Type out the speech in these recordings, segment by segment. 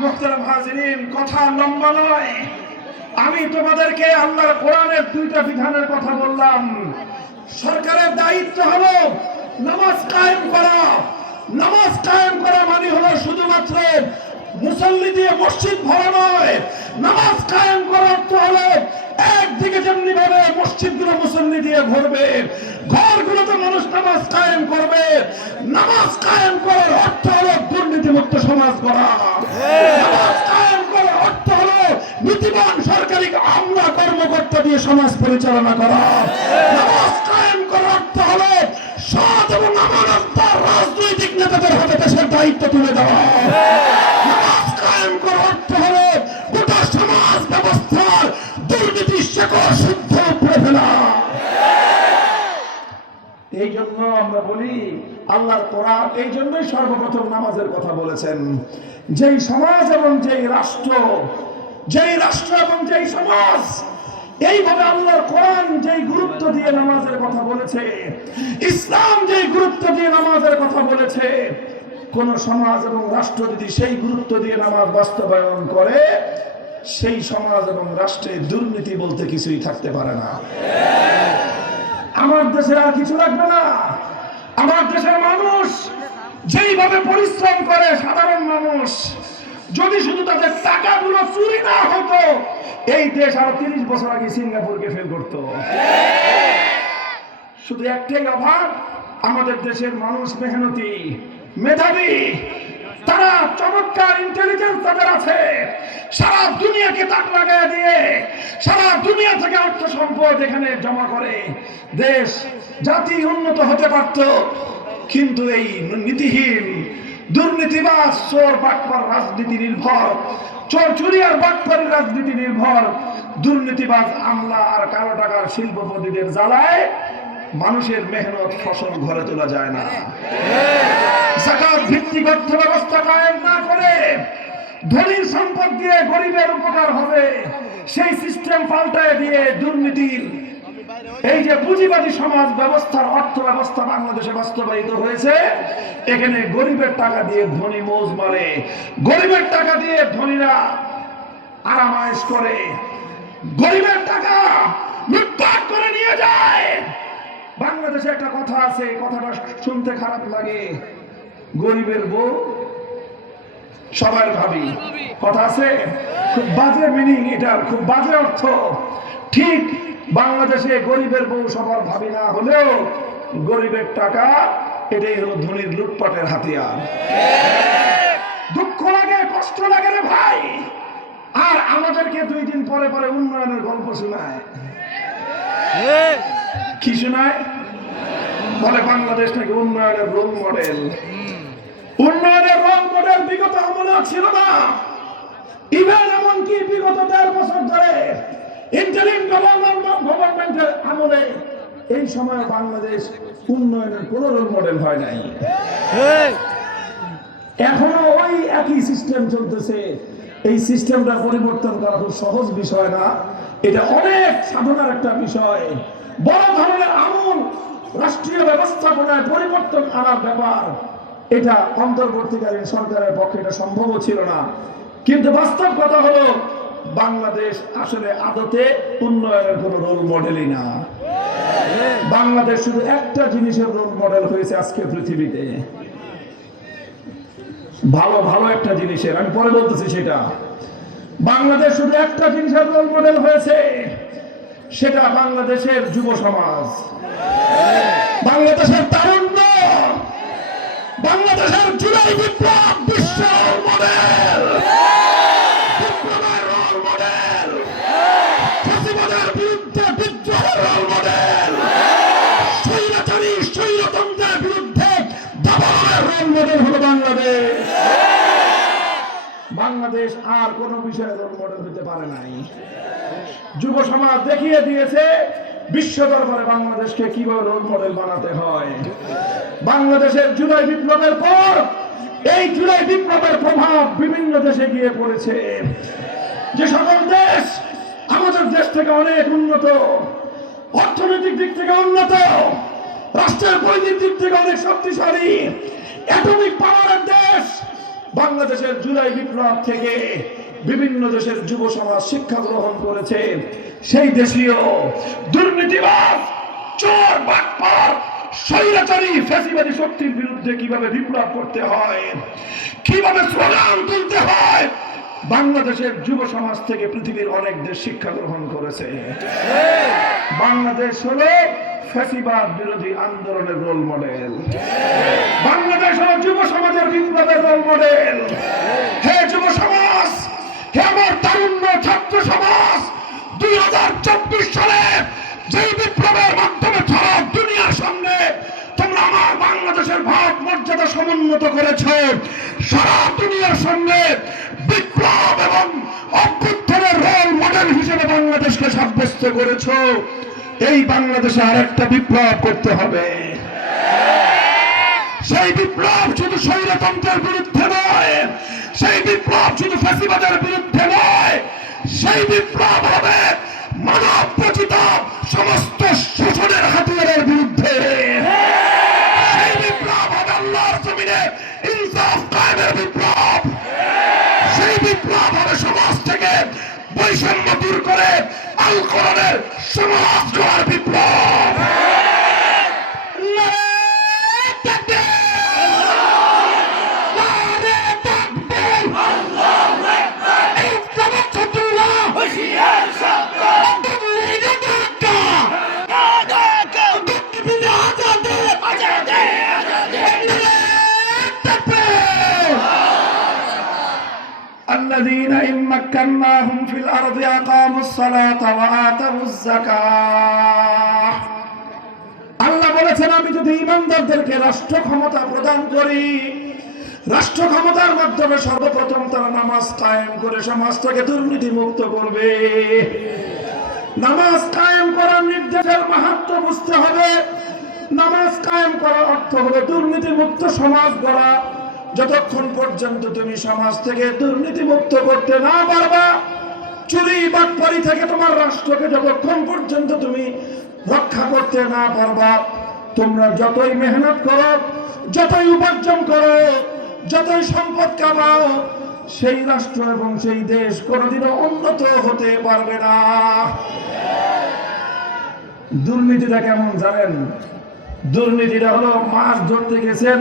মুহতারাম হাজিরিন, কথা লম্বা নয়। আমি তোমাদেরকে আল্লাহর কোরআনের দুইটা বিধানের কথা বললাম। সরকারের দায়িত্ব হলো নামাজ কায়েম করা। নামাজ কায়েম করা মানে হলো শুধুমাত্র মুসল্লি দিয়ে মসজিদ ভরা নয়। নামাজ কায়েম করার অর্থ হলো একদিকে যেমনি ভাবে মসজিদগুলো মুসল্লি দিয়ে ভরবে, ঘরগুলোতে মানুষ নামাজ কায়েম করবে। নামাজ কায়েম করার অর্থ হলো দুর্নীতিমুক্ত সমাজ গড়া। নামাজ কায়েম করার অর্থ হলো নীতিবান সরকারি আমলা কর্মকর্তা দিয়ে সমাজ পরিচালনা করা। নামাজ কায়েম করার অর্থ হলো সৎ এবং আমানতদার রাজনৈতিক নেতাদের হাতে দেশের দায়িত্ব তুলে দেওয়া। নামাজ কায়েম করার অর্থ হলো গোটা সমাজ ব্যবস্থার দুর্নীতির শেকড় শুদ্ধ উপড়ে ফেলা। এই জন্য আমরা বলি আল্লাহর কোরআন এই জন্যই সর্বপ্রথম নামাজের কথা বলেছেন। যেই সমাজ এবং যেই রাষ্ট্র এবং যেই সমাজ এইভাবে আল্লাহর কোরআন যেই গুরুত্ব দিয়ে নামাজের কথা বলেছে, ইসলাম যেই গুরুত্ব দিয়ে নামাজের কথা বলেছে, কোন সমাজ এবং রাষ্ট্র যদি সেই গুরুত্ব দিয়ে নামাজ বাস্তবায়ন করে, সেই সমাজ এবং রাষ্ট্রে দুর্নীতি বলতে কিছুই থাকতে পারে না। আমার দেশে আর কিছু লাগবে না। আমার দেশের মানুষ যেইভাবে পরিশ্রম করে, সাধারণ মানুষ যদি শুধু তাদের টাকাগুলো চুরি না হতো, এই দেশ আরো 30 বছর আগে সিঙ্গাপুরকে ফেল করত। শুধু একটাই অভাব, আমাদের দেশের মানুষ মেহনতি, মেধাবী, তারা চমৎকার ইন্টেলিজেন্স তাদের আছে। সারা দুনিয়াকে তাক লাগায় দিয়ে সারা দুনিয়া থেকে অর্থ সম্পদ এখানে জমা করে দেশ জাতি উন্নত হতে পারত। কিন্তু এই নীতিহীন দুর্নীতিবাজ চোর বাটপার রাজনীতি নির্ভর, চোর চুরি আর বাটপারি রাজনীতি নির্ভর দুর্নীতিবাজ আমলা আর কালো টাকার শিল্পপতিদের জ্বালায় মানুষের মেহনত ফসল ঘরে তোলা যায় না। যাকাত ভিত্তিক অর্থ ব্যবস্থা কায়েম না করে ধনীর সম্পদ দিয়ে গরিবের উপকার হবে সেই সিস্টেম পাল্টায় দিয়ে দুর্নীতির এই যে পুঁজিবাদী সমাজ ব্যবস্থার অর্থ ব্যবস্থা বাংলাদেশে বাস্তবায়িত হয়েছে, এখানে গরিবের টাকা দিয়ে ধনী মৌজ মারে, গরিবের টাকা দিয়ে ধনীরা আরামায়েশ করে, গরিবের টাকা লুটপাট করে নিয়ে যায়। বাংলাদেশে একটা কথা আছে, কথাটা শুনতে খারাপ লাগে, গরিবের বউ সবার ভাবি। কথা আছে, খুব বাজে মিনিং, এটার খুব বাজে অর্থ। ঠিক বাংলাদেশে গরিবের বউ সবার ভাবি না হলেও গরিবের টাকা এটাই হলো ধনীর লুটপাটের হাতিয়ার। দুঃখ লাগে, কষ্ট লাগে রে ভাই। আর আমাদেরকে 2 দিন পরে পরে উন্নয়নের গল্প শোনায়। কি শোনায়? বলে বাংলাদেশ নাকি উন্নয়নের রোল মডেল। উন্নয়নের রোল মডেল বিগত আমলে ছিল না। ইভেন এমনকি বিগত 1.5 বছর ধরে ইন্টারিম গভর্নমেন্টের আমলে এই সময় বাংলাদেশ উন্নয়নের কোন রোল মডেল হয় নাই। এখনো ওই একই সিস্টেম চলতেছে। এই সিস্টেমটা পরিবর্তন করা খুব সহজ বিষয় না, এটা অনেক সাধনার একটা বিষয়। বড় ধরনের আমূল রাষ্ট্রীয় ব্যবস্থাপনায় পরিবর্তন আনার ব্যাপার, এটা অন্তর্বর্তীকালীন সরকারের পক্ষে এটা সম্ভবও ছিল না। কিন্তু বাস্তব কথা হলো বাংলাদেশ আসলে আদতে উন্নয়নের কোন রোল মডেলই না। বাংলাদেশ শুধু একটা জিনিসের রোল মডেল হয়েছে আজকে পৃথিবীতে, ভালো ভালো একটা জিনিসের, আমি পরে বলতেছি সেটা। বাংলাদেশ শুধু একটা জিনিসের রোল মডেল হয়েছে, সেটা বাংলাদেশের যুব সমাজ, বাংলাদেশের তারুণ্য, বাংলাদেশের জুলাই বিপ্লব বিশ্ব মডেল, বিপ্লবের রোল মডেল, ফাঁসিবাদের বিরুদ্ধে বিদ্রোহের রোল মডেল, স্বৈরাচারী স্বৈরতন্ত্রের বিরুদ্ধে দাবানলের রোল মডেল হলো বাংলাদেশ। বাংলাদেশ আর কোন বিষয়ে রোল মডেল হতে পারে নাই। যুব সমাজ দেখিয়ে দিয়েছে বিশ্ব দরবারে বাংলাদেশকে কিভাবে রোল মডেল বানাতে হয়। বাংলাদেশের জুলাই বিপ্লবের পর এই জুলাই বিপ্লবের প্রভাব বিভিন্ন দেশে গিয়ে পড়েছে। যে সকল দেশ আমাদের দেশ থেকে অনেক উন্নত, অর্থনৈতিক দিক থেকে উন্নত, রাষ্ট্রের পরিধির দিক থেকে অনেক শক্তিশালী, অ্যাটমিক পাওয়ারের দেশ, বাংলাদেশের জুলাই বিপ্লব থেকে বিভিন্ন দেশের যুব সমাজ শিক্ষা গ্রহণ করেছে। সেই দেশীয় দুর্নীতিবাজ, চোর, বাটপার, স্বৈরাচারী ফ্যাসিবাদী শক্তির বিরুদ্ধে কিভাবে বিপ্লব করতে হয়, কিভাবে স্লোগান তুলতে হয়, বাংলাদেশের যুব সমাজ থেকে পৃথিবীর অনেক দেশ শিক্ষা গ্রহণ করেছে। বাংলাদেশ হলো ফ্যাসিবাদ বিরোধী আন্দোলনের রোল মডেল। বাংলাদেশ হলো যুব সমাজের বিপ্লবের রোল মডেল। হে যুব সমাজ, হে আমার তারুণ্য ছাত্র সমাজ, 2024 সালে যে বিপ্লবের মাধ্যমে সারা দুনিয়ার সামনে তোমরা আমার বাংলাদেশের ভাব মর্যাদা সমুন্নত করেছো, সারা দুনিয়ার সামনে বিপ্লব এবং অভ্যুত্থানের রোল মডেল হিসেবে বাংলাদেশকে সাব্যস্ত করেছো। এই বাংলাদেশে আরেকটা বিপ্লব করতে হবে। সেই বিপ্লব শুধু স্বৈরতন্ত্রের বিরুদ্ধে নয়, সেই বিপ্লব শুধু ফ্যাসিবাদের বিরুদ্ধে নয়, সেই বিপ্লব হবে মানব রচিত সমস্ত শোষণের হাতিয়ারের বিরুদ্ধে। সেই বিপ্লব হবে আল্লাহর জমিনে ইনসাফ কায়েমের বিপ্লব। সেই বিপ্লব হবে সমাজ থেকে বৈষম্য দূর করে আল কোরআনের সমাজ গড়ার বিপ্লব। الذين إن مكناهم في الأرض أقاموا الصلاة وآتوا الزكاة। আল্লাহ বলেছেন, আমি যদি ঈমানদারদেরকে রাষ্ট্র ক্ষমতা প্রদান করি, রাষ্ট্র ক্ষমতার মাধ্যমে সর্বপ্রথম তারা নামাজ কায়েম করে সমাজটাকে দুর্নীতি মুক্ত করবে। নামাজ কায়েম করার নির্দেশের মাহাত্ম্য বুঝতে হবে। নামাজ কায়েম করার অর্থ হলো দুর্নীতি মুক্ত সমাজ গড়া। যতক্ষণ পর্যন্ত তুমি সমাজ থেকে দুর্নীতি মুক্ত করতে না পারবা, চুরি বাটপারি থেকে তোমার রাষ্ট্রকে যতক্ষণ পর্যন্ত তুমি রক্ষা করতে না পারবা, তোমরা যতই মেহনত করো, যতই উপার্জন করো, যতই সম্পদ কামাও, সেই রাষ্ট্র এবং সেই দেশ কোনোদিনও উন্নত হতে পারবে না। দুর্নীতিটা কেমন জানেন? দুর্নীতিটা হলো মাছ ধরতে গেছেন,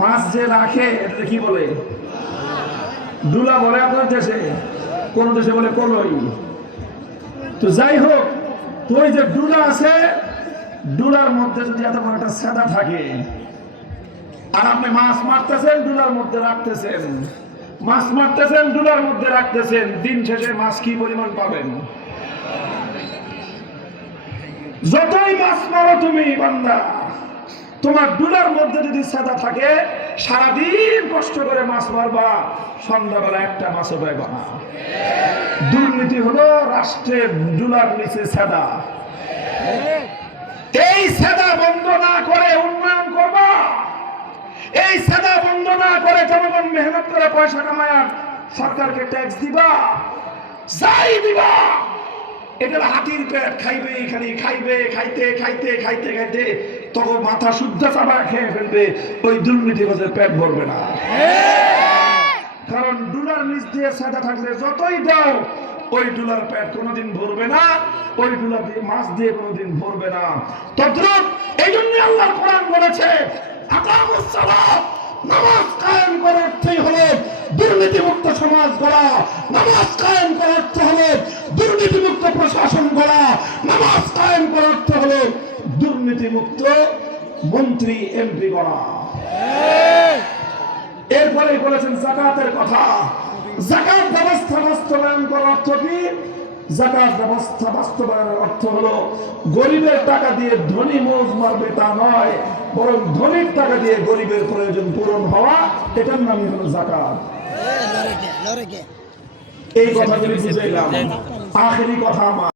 মাছ যে রাখে এটা কি বলে? ডুলা বলে আপনার দেশে, কোন দেশে বলে কলই। তো যাই হোক, তো ওই যে ডুলা আছে, ডুলার মধ্যে যদি এত বড় একটা সাদা থাকে, আর আপনি মাছ মারতেছেন ডুলার মধ্যে রাখতেছেন, মাছ মারতেছেন ডুলার মধ্যে রাখতেছেন, দিন শেষে মাছ কি পরিমাণ পাবেন? যতই মাছ মারো তুমি বান্দা, তোমার ডুলার মধ্যে যদি সাদা থাকে, সারাদিন কষ্ট করে মাছ মারবা, সন্ধ্যাবেলা একটা মাছও পাইবা না। দুর্নীতি হলো রাষ্ট্রের ডুলার নিচে সাদা। এই সাদা বন্ধ না করে উন্নয়ন করবা, এই সাদা বন্ধ না করে জনগণ মেহনত করে পয়সা কামায় সরকারকে ট্যাক্স দিবা, যাই দিবা, এটা হাতির পেট খাইবে, খালি খাইবে, খাইতে খাইতে খাইতে খাইতে তখন মাথা শুদ্ধ চাবা খেয়ে ফেলবে, ওই দুর্নীতিবাজের পেট ভরবে না। কারণ ডুলার নিচ দিয়ে সাদা থাকলে যতই দাও, ওই ডুলার পেট কোনোদিন ভরবে না, ওই ডুলা দিয়ে মাছ দিয়ে কোনোদিন ভরবে না। তদ্রুপ এই জন্য আল্লাহর কোরআন বলেছে, আকামুস সালাত, নামাজ কায়েম করার অর্থই হলো দুর্নীতিমুক্ত সমাজ গড়া। নামাজ কায়েম করার অর্থ হলো দুর্নীতিমুক্ত প্রশাসন গড়া। নামাজ কায়েম করার অর্থ হলো দুর্নীতিমুক্ত মন্ত্রী এমপি গড়া। এরপরে বলেছেন যাকাতের কথা। যাকাত ব্যবস্থা বাস্তবায়ন করার অর্থ কি? যাকাত ব্যবস্থা বাস্তবায়নের অর্থ হলো গরিবের টাকা দিয়ে ধনী মৌজ মারবে তা নয়, বরং ধনীর টাকা দিয়ে গরিবের প্রয়োজন পূরণ হওয়া, এটার নামই হলো যাকাত। এই কথাগুলি বুঝাইলাম। আখেরি কথা আমার।